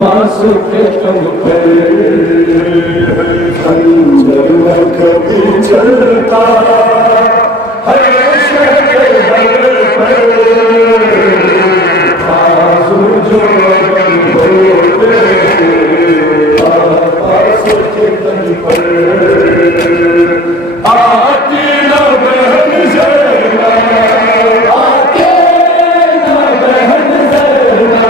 पास के तुम पे खंजर न कभी चलता है शहर पर आजू जो होते पास के तुम पर आती न बहन जरा आते न बहन जरा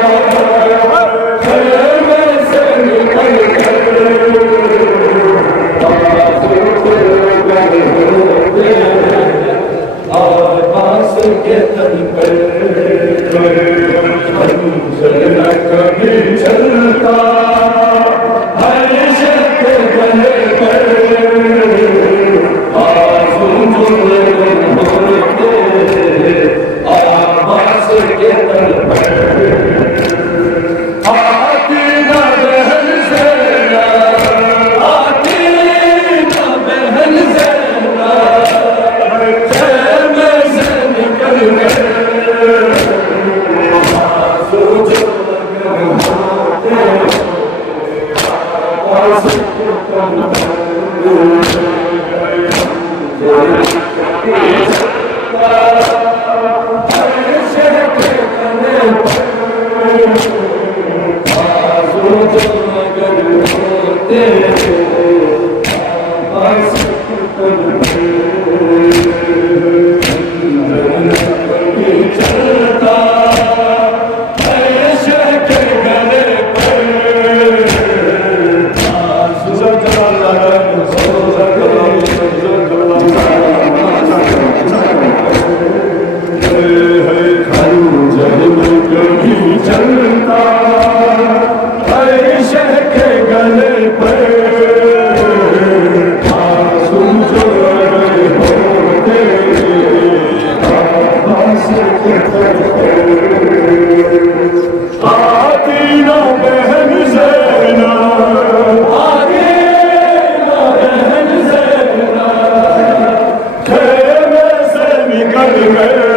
के तन पर चलना कभी चलता है शक गले पर आंसू जो होते आवाज के तन पर आती न बहन ज़रा आती न बहन ज़रा Amen.